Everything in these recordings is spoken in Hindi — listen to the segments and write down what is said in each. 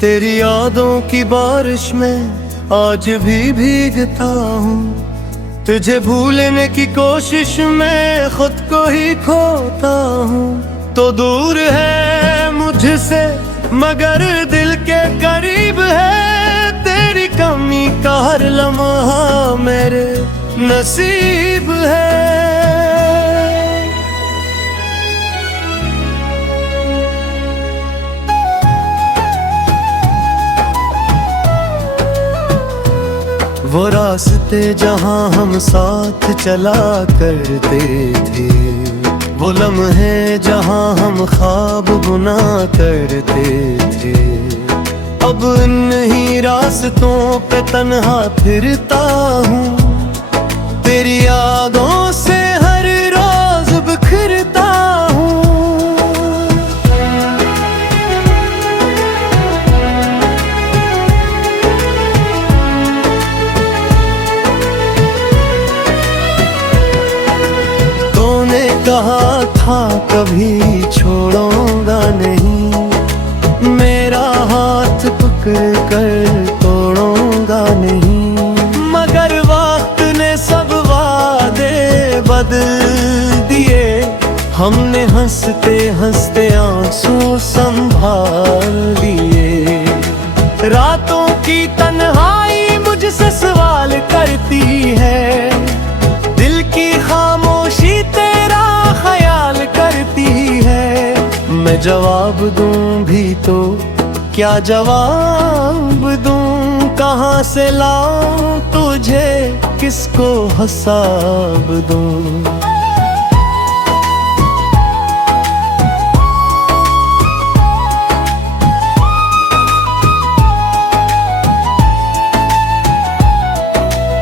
तेरी यादों की बारिश में आज भी भीगता हूँ। तुझे भूलने की कोशिश में खुद को ही खोता हूँ। तो दूर है मुझसे मगर दिल के करीब है। तेरी कमी का हर लम्हा मेरे नसीब है। वो रास्ते जहाँ हम साथ चला करते थे, वो लम्हे जहाँ हम ख्वाब बुना करते थे। अब इन्हीं रास्तों पे तन्हा फिरता हूँ। तेरी यादों से हर रोज बिखरता हूँ। कहा था कभी छोड़ूंगा नहीं, मेरा हाथ पकड़ कर तोड़ूंगा नहीं। मगर वक्त ने सब वादे बदल दिए। हमने हंसते हंसते आंसू संभाल लिए। रातों की तन्हाई मुझसे सवाल करती है। दिल की खामोशी तेरा ख्याल करती है। मैं जवाब दूं भी तो क्या जवाब दूं? कहाँ से लाऊं तुझे, किसको हिसाब दूं?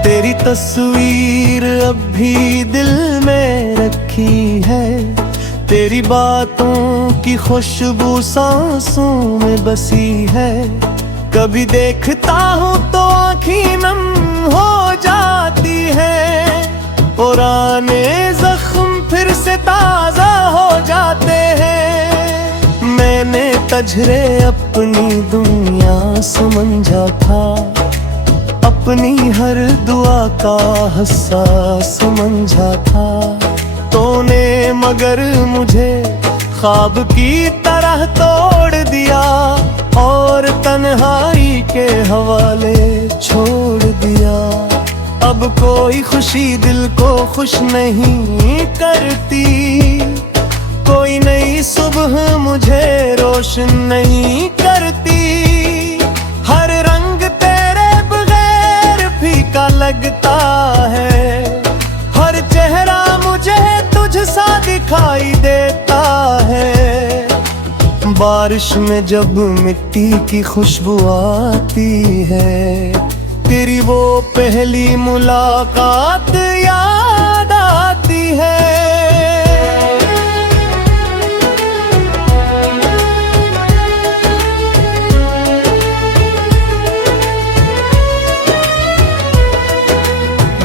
तेरी तस्वीर अब भी दिल में रखी है। तेरी बातों की खुशबू सांसों में बसी है। कभी देखता हूँ तो आँखें नम हो जाती है। पुराने जख्म फिर से ताजा हो जाते हैं। मैंने तुझे अपनी दुनिया समझा था, अपनी हर दुआ का हिस्सा समझा था। तूने मगर मुझे ख्वाब की तरह तोड़ दिया और तन्हाई के हवाले छोड़ दिया। अब कोई खुशी दिल को खुश नहीं करती। कोई नई सुबह मुझे रोशन नहीं करती। हर रंग तेरे बगैर फीका लगता है। हर चेहरा मुझे तुझसा दिखाई देता है। बारिश में जब मिट्टी की खुशबू आती है, तेरी वो पहली मुलाकात याद आती है।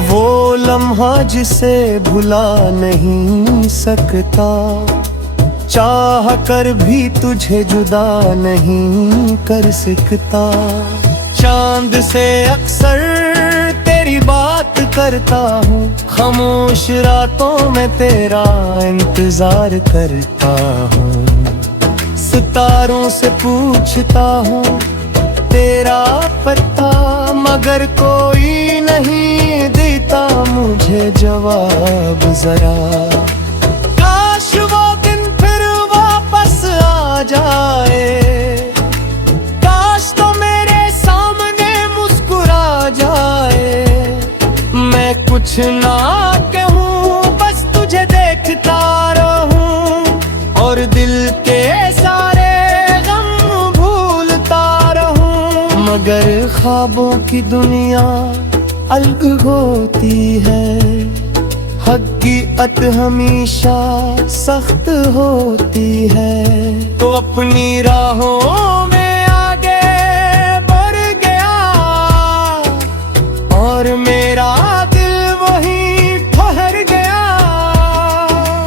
वो लम्हा जिसे भुला नहीं सकता, चाह कर भी तुझे जुदा नहीं कर सकता। चांद से अक्सर तेरी बात करता हूँ, खामोश रातों में तेरा इंतजार करता हूँ। सितारों से पूछता हूँ तेरा पता, मगर कोई नहीं देता मुझे जवाब जरा। काश वो दिन फिर वापस आ जाए, काश तो मेरे सामने मुस्कुरा जाए। मैं कुछ ना कहूँ, बस तुझे देखता रहूं और दिल के सारे गम भूलता रहूं। मगर ख्वाबों की दुनिया अलग होती है। हकीकत हमेशा सख्त होती है। तो अपनी राहों में आगे बढ़ गया और मेरा दिल वहीं ठहर गया।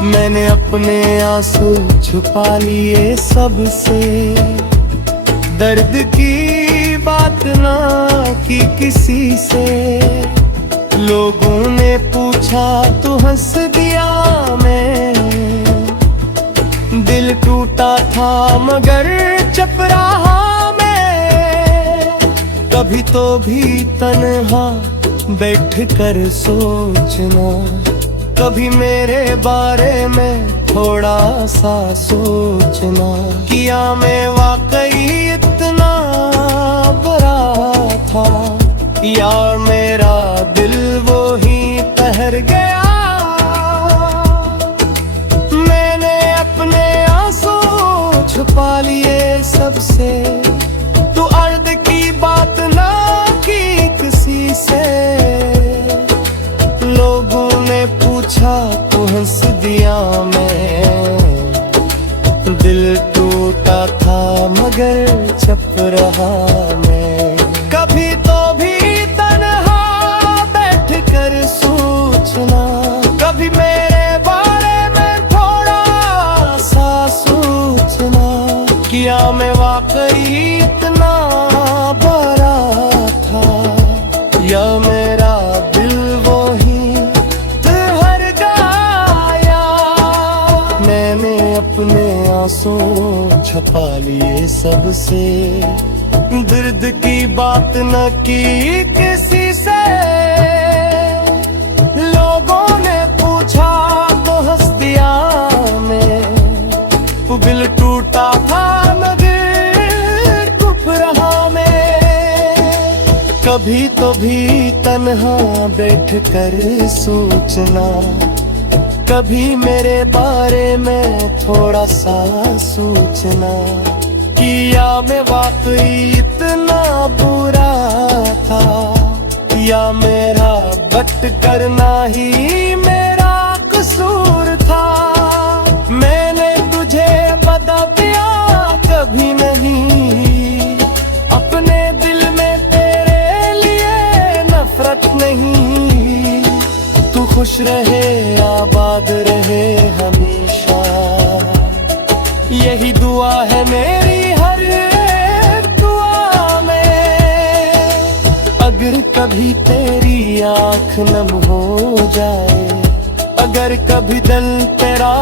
मैंने अपने आंसू छुपा लिए सबसे, दर्द की बात ना की किसी से, लोगों ने पूछा तो हंस दिया मैं। दिल टूटा था मगर चुप रहा मैं। कभी तो भी तन्हा बैठ कर सोचना, कभी मेरे बारे में थोड़ा सा सोचना। किया मैं वाकई इतना बुरा था, या मेरा दिल वो ही ठहर गया। मैंने अपने आंसू छुपा लिए सबसे, तू अर्द की बात ना की किसी से। लोगों ने पूछा तो हंस दिया मैं। दिल टूटा था मगर चुप रहा मैं। कभी तो भी तन्हा बैठ कर सोचना, कभी मेरे बारे में थोड़ा सा सोचना। किया मैं वाकई इतना बुरा था, या मेरा दिल वो ही ठहर गया। मैंने अपने आंसू छुपा लिए सबसे, दर्द की बात न की किसी से। लोगों ने पूछा तो हंस दिया मैं। दिल टूटा था मगर चुप रहा मैं। कभी तो भी तन्हा बैठ कर सोचना, कभी मेरे बारे में थोड़ा सा सोचना। किया मैं वाकई इतना बुरा था, या मेरा बट करना ही मेरा कसूर था। मैंने तुझे बता दिया कभी नहीं, अपने दिल में तेरे लिए नफरत नहीं। तू खुश रहे आबाद रहे हमेशा, यही दुआ है मेरी हर दुआ में। अगर कभी तेरी आँख नम हो जाए, अगर कभी दिल तेरा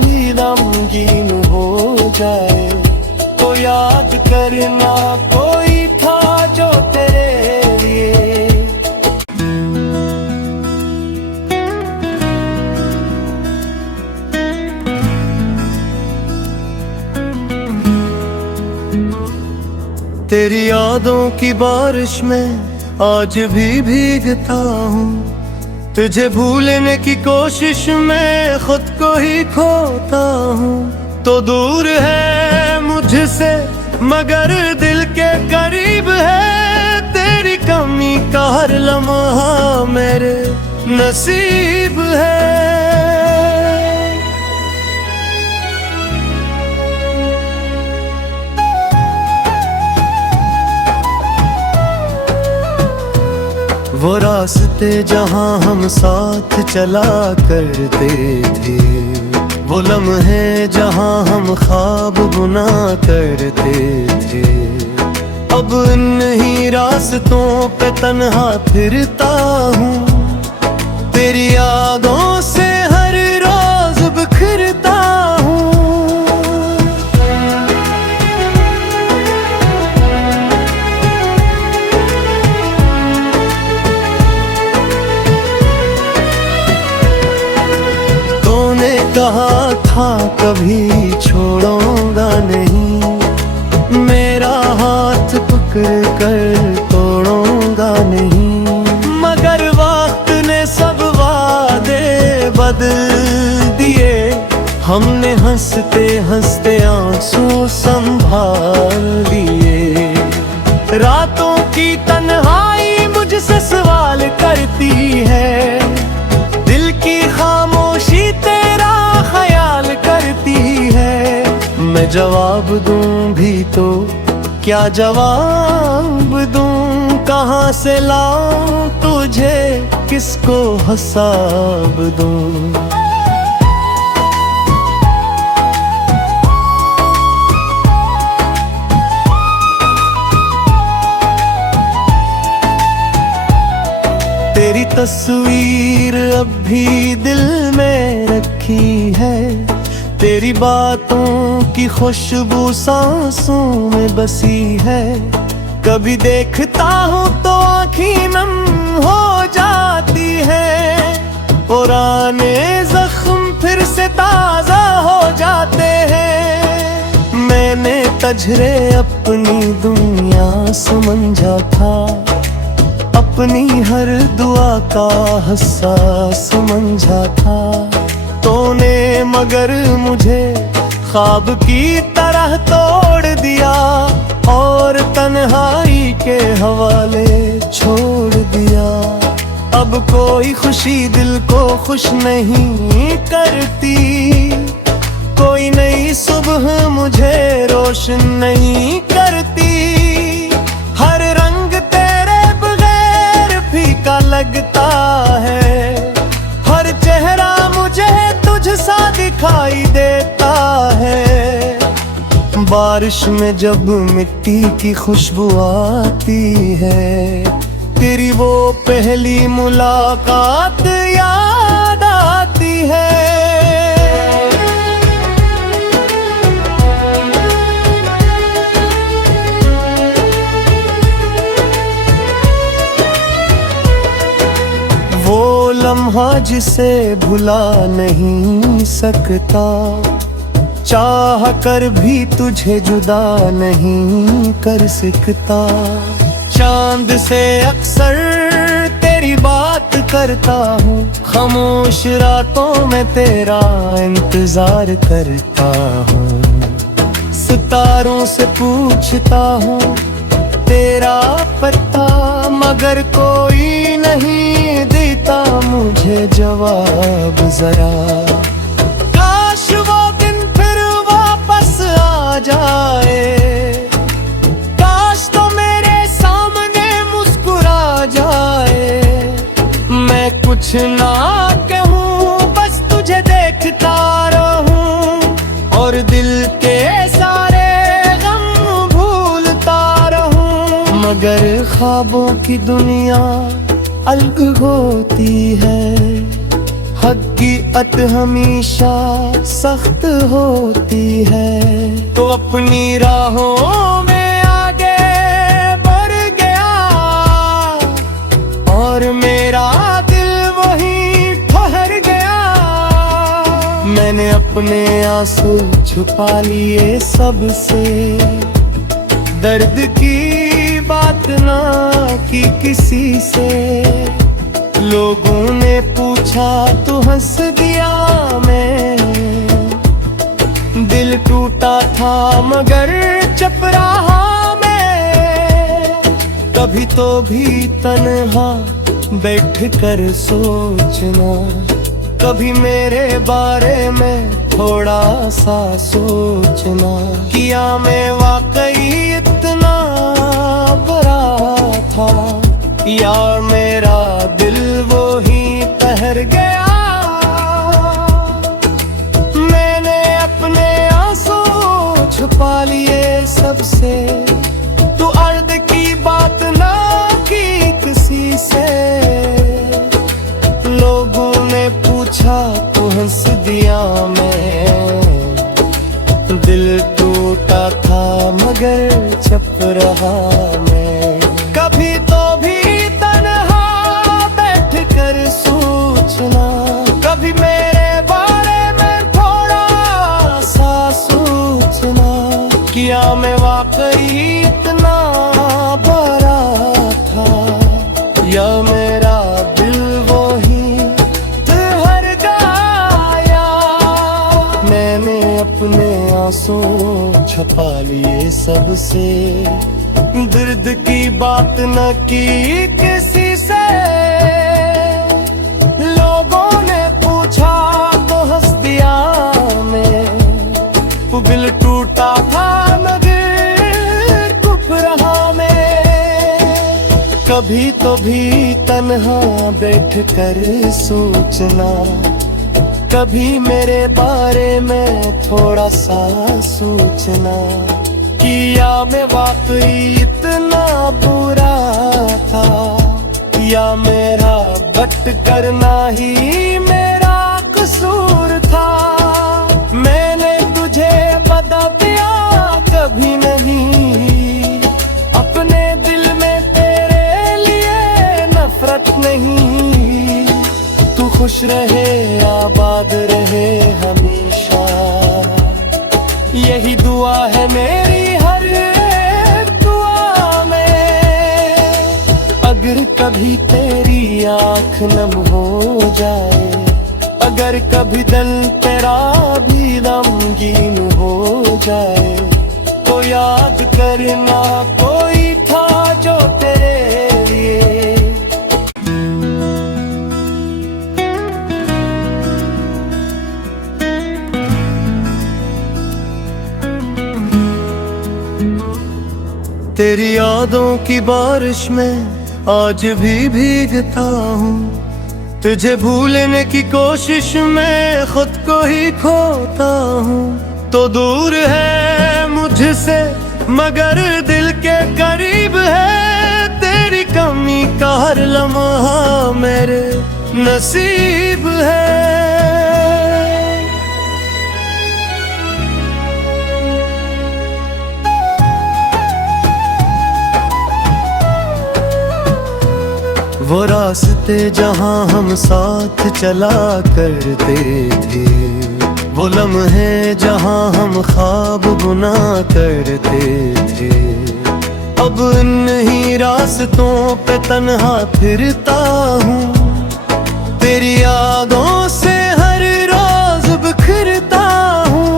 भी गमगीन हो जाए, तो याद करना कोई था जो तेरे लिए। तेरी यादों की बारिश में आज भी भीगता हूँ। तुझे भूलने की कोशिश में खुद को ही खोता हूँ। तो दूर है मुझसे मगर दिल के करीब है। तेरी कमी का हर लम्हा मेरे नसीब है। वो रास्ते जहाँ हम साथ चला करते थे, वो लम्हे जहाँ हम ख्वाब बुना करते थे। अब इन्हीं रास्तों पे तन्हा फिरता हूँ। तेरी यादों से हर रोज बिखरता हूँ। कहा था कभी छोड़ूंगा नहीं, मेरा हाथ पकड़ कर तोड़ूंगा नहीं। मगर वक्त ने सब वादे बदल दिए, हमने हंसते हंसते आंसू संभाल लिए। रातों की तन्हाई मुझसे सवाल करती है, दिल की खामोशी तेरा ख्याल करती है। मैं जवाब दूं भी तो क्या जवाब दूं, कहाँ से लाऊं तुझे किसको हिसाब दूं। तेरी तस्वीर अब भी दिल में रखी है, तेरी बातों की खुशबू सांसों में बसी है। कभी देखता हूँ तो आँखें नम हो जाती है, पुराने जख्म फिर से ताजा हो जाते हैं। मैंने तुझे अपनी दुनिया समझा था, अपनी हर दुआ का हिस्सा समझा था। तूने मगर मुझे ख्वाब की तरह तोड़ दिया और तन्हाई के हवाले छोड़ दिया। अब कोई खुशी दिल को खुश नहीं करती, कोई नई सुबह मुझे रोशन नहीं करती। हर रंग तेरे बगैर फीका लगता है, हर चेहरा मुझे तुझसा दिखाई देता है। बारिश में जब मिट्टी की खुशबू आती है, तेरी वो पहली मुलाकात याद आती है। वो लम्हा जिसे भुला नहीं सकता, चाह कर भी तुझे जुदा नहीं कर सकता। चांद से अक्सर तेरी बात करता हूँ, खामोश रातों में तेरा इंतजार करता हूँ। सितारों से पूछता हूँ तेरा पता, मगर कोई नहीं देता मुझे जवाब जरा। काश वो दिन फिर वापस आ जाए, काश तो मेरे सामने मुस्कुरा जाए। मैं कुछ ना कहूँ, बस तुझे देखता रहूँ और दिल के सारे गम भूलता रहूँ। मगर ख्वाबों की दुनिया अलग होती है, हकीकत हमेशा सख्त होती है। तो अपनी राहों में आगे बढ़ गया और मेरा दिल वहीं ठहर गया। मैंने अपने आंसू छुपा लिए सबसे, दर्द की बात ना की किसी से। लोगों ने पूछा तो हंस दिया मैं, दिल टूटा था मगर चुप रहा मैं। कभी तो भी तन्हा बैठ कर सोचना, कभी मेरे बारे में थोड़ा सा सोचना। किया मैं वाकई इतना बुरा था, या मेरा दिल वो ही ठहर गया। मैंने अपने आंसू छुपा लिए सबसे, तू अर्द की बात ना की किसी से। लोगों ने पूछा तो हंस दिया मैं, दिल टूटा था मगर चुप रहा मैं। कभी तो भी तन्हा बैठ कर सोचना, कभी मेरे बारे में थोड़ा सा सोचना। किया मैं वाकई इतना बुरा था, या मेरा दिल वो ही ठहर गया। मैंने अपने आंसू छुपा लिए सबसे, दर्द की बात न की किसी से। लोगों ने पूछा तो हंस दिया मैं, दिल टूटा था मगर चुप रहा मैं। कभी तो भी तन्हा बैठ कर सोचना, कभी मेरे बारे में थोड़ा सा सोचना। किया मैं वाकई इतना बुरा था, या मेरा भटकना ही मेरा कसूर था। मैंने तुझे बता दिया कभी नहीं, अपने दिल में तेरे लिए नफरत नहीं। तू खुश रहे आबाद रहे हमेशा, यही दुआ है मेरी हर एक दुआ में। अगर कभी तेरी आँख नम हो जाए, अगर कभी दिल तेरा भी गमगीन हो जाए, तो याद करना कोई था जो तेरे लिए। तेरी यादों की बारिश में आज भी भीगता हूँ, तुझे भूलने की कोशिश में खुद को ही खोता हूँ। तो दूर है मुझसे मगर दिल के करीब है, तेरी कमी का हर लम्हा मेरे नसीब है। वो रास्ते जहाँ हम साथ चला करते थे, वो लम्हे जहाँ हम ख्वाब बुना करते थे। अब इन्हीं रास्तों पे तन्हा फिरता हूँ, तेरी यादों से हर रोज बिखरता हूँ।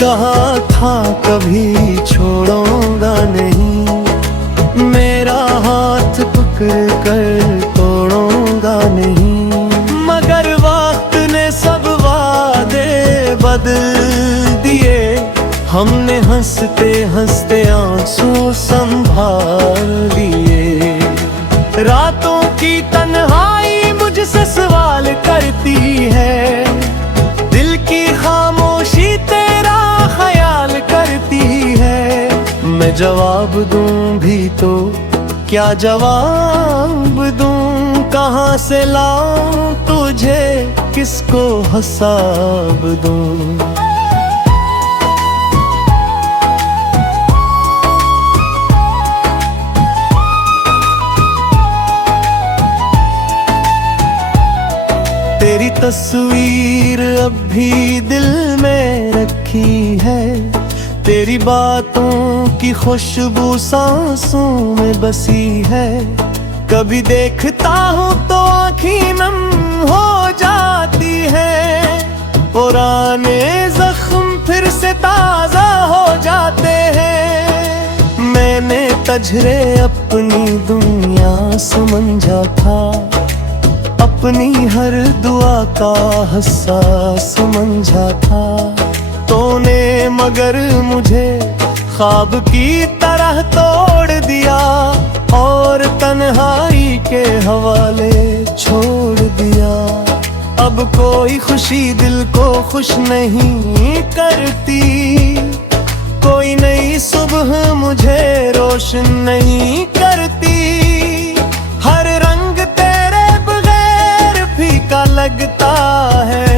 कहा था कभी छोड़ूंगा नहीं, मेरा हाथ पकड़ कर तोड़ूंगा नहीं। मगर वक्त ने सब वादे बदल दिए, हमने हंसते हंसते आंसू संभाल लिए। रातों की तन्हाई मुझसे सवाल करती है, दिल की खामोशी तेरा ख्याल करती है। मैं जवाब दूं भी तो क्या जवाब दूं, कहाँ से लाऊं तुझे किसको हिसाब दूं। तेरी तस्वीर अब भी दिल में रखी है, तेरी बातों की खुशबू सांसों में बसी है। कभी देखता हूँ तो आँखें नम हो जाती है, पुराने जख्म फिर से ताजा हो जाते हैं। मैंने तजरे अपनी दुनिया समझा था, अपनी हर दुआ का हिस्सा समझा था। तूने मगर मुझे ख्वाब की तरह तोड़ दिया और तन्हाई के हवाले छोड़ दिया। अब कोई खुशी दिल को खुश नहीं करती, कोई नई सुबह मुझे रोशन नहीं करती। हर रंग तेरे बगैर फीका लगता है,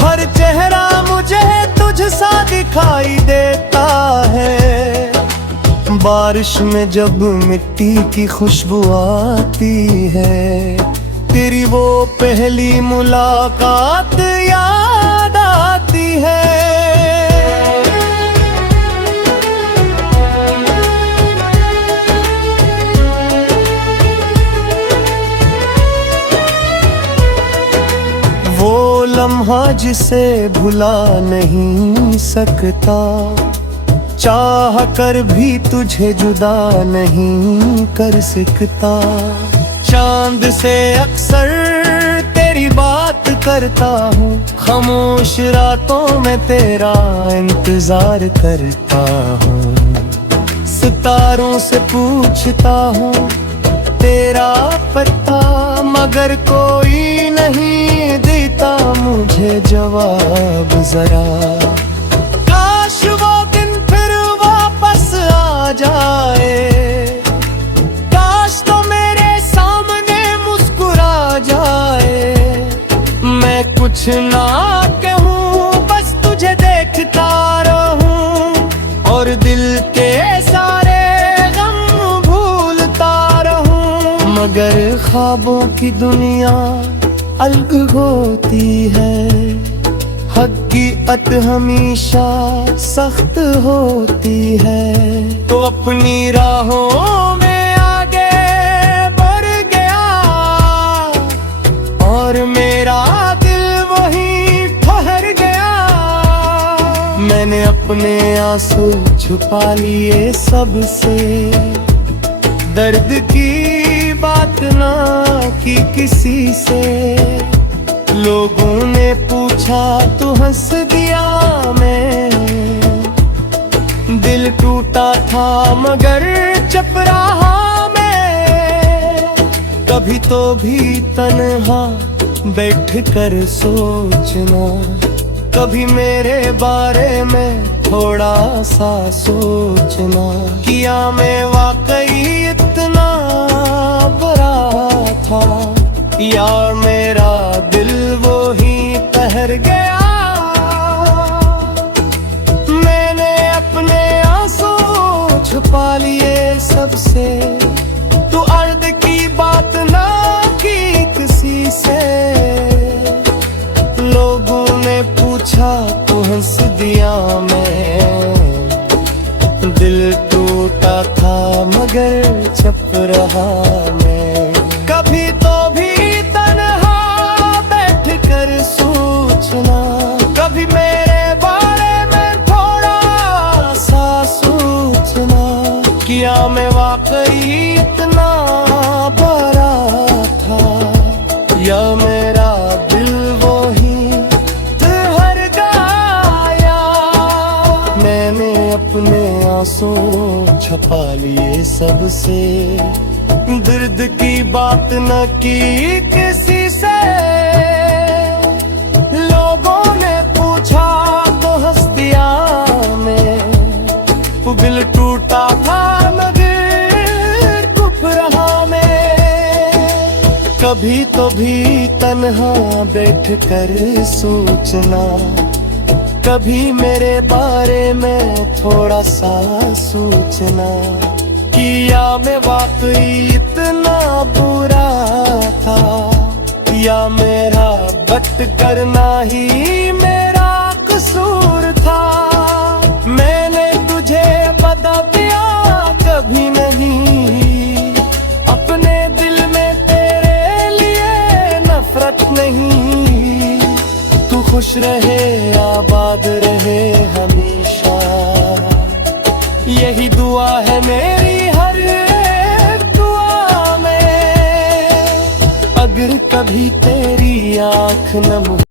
हर चेहरा मुझे तुझसा दिखाई देता है। बारिश में जब मिट्टी की खुशबू आती है, तेरी वो पहली मुलाकात याद आती है। वो लम्हा जिसे भुला नहीं सकता, चाह कर भी तुझे जुदा नहीं कर सकता। चांद से अक्सर तेरी बात करता हूँ, खामोश रातों में तेरा इंतजार करता हूँ। सितारों से पूछता हूँ तेरा पता, मगर कोई नहीं देता मुझे जवाब जरा। काश वो दिन फिर वापस आ जाए, काश तो मेरे सामने मुस्कुरा जाए। मैं कुछ ना कहूँ, बस तुझे देखता रहूं और दिल के सारे गम भूलता रहूं। मगर ख्वाबों की दुनिया अलग होती है, हकीकत हमेशा सख्त होती है। तो अपनी राहों में आगे बढ़ गया और मेरा दिल वहीं ठहर गया। मैंने अपने आंसू छुपा लिए सबसे, दर्द की बात ना की किसी से। लोगों ने पूछा तो हंस दिया मैं, दिल टूटा था मगर चुप रहा मैं। कभी तो भी तन्हा बैठ कर सोचना, कभी मेरे बारे में थोड़ा सा सोचना। किया मैं वाकई इतना बुरा था, यार मेरा दिल वो ही ठहर गया। मैंने अपने आंसू छुपा लिए सबसे, तू अर्द की बात ना की किसी से। लोगों ने पूछा तो हंस दिया मैं, दिल टूटा था मगर चुप रहा मैं। कभी तो भी तन्हा बैठ कर सोचना, कभी मेरे बारे में थोड़ा सा सोचना। किया मैं वाकई इतना बुरा था, या मेरा दिल वो ही ठहर गया। मैंने अपने आंसू छुपा लिए सबसे, दर्द की बात न की किसी से। लोगों ने पूछा तो हंस दिया मैं, दिल टूटा था मगर चुप रहा मैं। कभी तो भी तन्हा बैठ कर सोचना, कभी मेरे बारे में थोड़ा सा सोचना। किया मैं वाकई इतना बुरा था, या मेरा भटकना ही मेरा कसूर था। मैंने तुझे बता दिया कभी नहीं, अपने दिल में तेरे लिए नफरत नहीं। तू खुश रहे